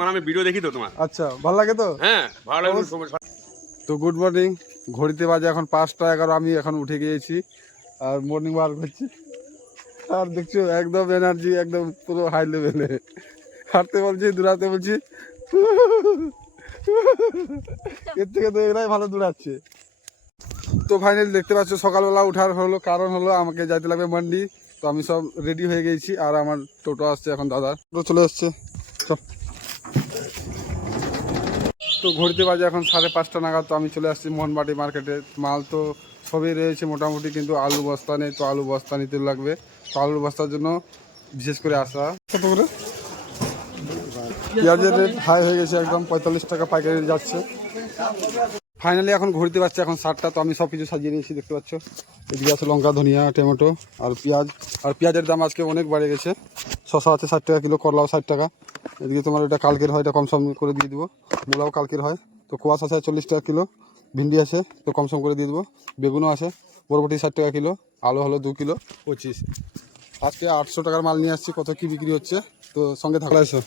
তোমার আমি ভিডিও দেখি তো তোমার। আচ্ছা, ভালো লাগে তো? হ্যাঁ, ভালো লাগে। তো গুড মর্নিং, ঘড়িতে বাজে এখন 5টা 11। আমি এখন উঠে গিয়েছি আর মর্নিং ওয়াক করছি। আর দেখছো একদম এনার্জি একদম পুরো হাই লেভেলে। হাঁটতে বলছি, দৌড়াতে বলছি, এর থেকে তো এরাই ভালো দৌড়াচ্ছে। তো ফাইনালি দেখতে পাচ্ছ সকালবেলা উঠার হলো কারণ হলো আমাকে যাইতে লাগবে মান্ডি। তো আমি সব রেডি হয়ে গেছি আর আমার টোটো আসছে এখন, দাদার টোটো চলে আসছে। চল। তো ঘড়িতে বাজে এখন 5:30 নাগাদ। তো আমি চলে আসছি মোহনবাটি মার্কেটে। মাল তো সবই রয়েছে মোটামুটি, কিন্তু আলু বস্তা নেই। তো আলু বস্তা নিতে লাগবে। তো আলুর বস্তার জন্য বিশেষ করে আসা। কত করে পেঁয়াজের রেট হাই হয়ে গেছে, একদম 45 টাকা পাইকারি যাচ্ছে। ফাইনালি এখন ঘড়িতে পাচ্ছে এখন 7টা। তো আমি সব কিছু সাজিয়ে নিয়েছি, দেখতে পাচ্ছ। এদিকে আছে লঙ্কা, ধনিয়া, টমেটো আর পেঁয়াজ। আর পেঁয়াজের দাম আজকে অনেক বাড়ে গেছে। শসা আছে 60 টাকা কিলো, করলাও 60 টাকা। এদিকে তোমার এটা কালকের হয়, এটা কম সম করে দিয়ে দেবো। মূলাও কালকের হয়। তো কোয়াশ আছে 40 টাকা কিলো। ভিন্ডি আছে, তো কম সম করে দিয়ে দেবো। বেগুনও আছে, বরবটি 60 টাকা কিলো। আলু হলো 2 কিলো 25। আজকে 800 টাকার মাল নিয়ে আসছি। কত কি বিক্রি হচ্ছে তো সঙ্গে থাকলে এসো।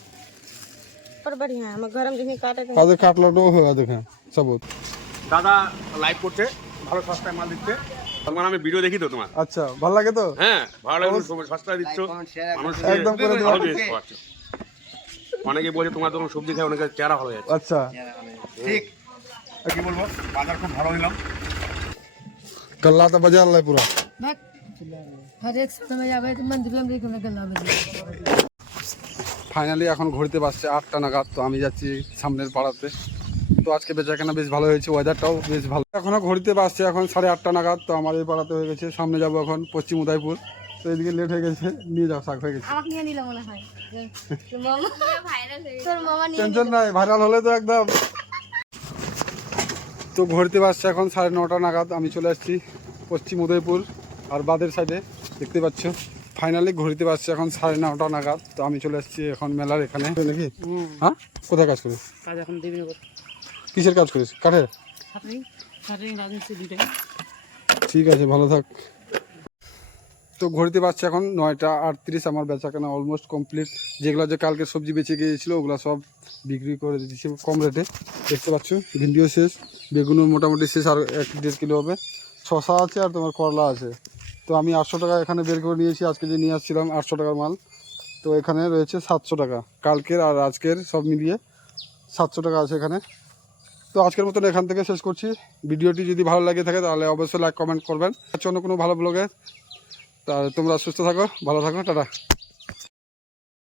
पर बढ़िया है, हम गरम जितने काटे थे তাদের কাটলাটাও হয়ে দেখেন সবুত। দাদা লাইভ করছে, ভালো সস্তায় মাল দিচ্ছে। তোমার আমি ভিডিও দেখি তো তোমার। আচ্ছা, ভালো লাগে তো? হ্যাঁ, ভালো লাগে। সস্তায় দিচ্ছ, মানুষ একদম করে দেবো। ভালো জিনিস খাওয়াচ্ছ। অনেকে বলছে তোমার দোকান সবজি খায়, অনেকের চেহারা ভালো যাচ্ছে। আচ্ছা, ঠিক কি বলবো, বাজার খুব ভালো দিলাম। कल्ला तो बाजार ला पूरा। हर एक समय जावे तो मंदिर में देखो ना गल्ला में ফাইনালি এখন ঘড়িতে বাজছে 8টা নাগাদ। তো আমি যাচ্ছি সামনের পাড়াতে। তো আজকে বেচাকেনা বেশ ভালো হয়েছে, ওয়েদারটাও বেশ ভালো। এখনও ঘড়িতে বাজছে এখন 8:30 নাগাদ। তো আমার এই পাড়াতে হয়ে গেছে। সামনে যাব এখন পশ্চিম উদয়পুর। তো এদিকে লেট হয়ে গেছে, নিয়ে যাও, শাক হয়ে গেছে। আমাকে নিয়ে নিল মনে হয় তোর মামা ভাইরাল হয়ে গেছে, তোর মামা নিয়ে টেনশন নাই, ভাইরাল হলে তো একদম। তো ঘড়িতে বাজছে এখন 9:30 নাগাদ। আমি চলে আসছি পশ্চিম উদয়পুর আর বাদের সাইডে, দেখতে পাচ্ছ। ফাইনালি ঘড়িতে বাজছে এখন 9:30 নাগাদ। তো আমি চলে আসছি এখন মেলার এখানে নাকি। হ্যাঁ, কোথায় কাজ করিস? কাজ এখন দেবীনগর। কিসের কাজ করিস? কাঠের? রাজমিস্ত্রি দুইটাই। ঠিক আছে, ভালো থাক। তো ঘড়িতে বাজছে এখন 9:38। আমার বেচাকেনা অলমোস্ট কমপ্লিট। যেগুলো যে কালকে সবজি বেঁচে গিয়েছিলো ওগুলো সব বিক্রি করে দিচ্ছি কম রেটে, দেখতে পাচ্ছ। ভিন্ডিও শেষ, বেগুনও মোটামুটি শেষ, আর 1-1.5 কিলো হবে। শসা আছে আর তোমার করলা আছে। তো আমি 800 টাকা এখানে বের করে নিয়েছি। আজকে যে নিয়ে আসছিলাম 800 টাকার মাল। তো এখানে রয়েছে 700 টাকা, কালকের আর আজকের সব মিলিয়ে 700 টাকা আছে এখানে। তো আজকের মতন এখান থেকে শেষ করছি। ভিডিওটি যদি ভালো লাগে থাকে তাহলে অবশ্যই লাইক কমেন্ট করবেন। অন্য কোনো ভালো ব্লগে। তা তোমরা সুস্থ থাকো, ভালো থাকো, টাটা।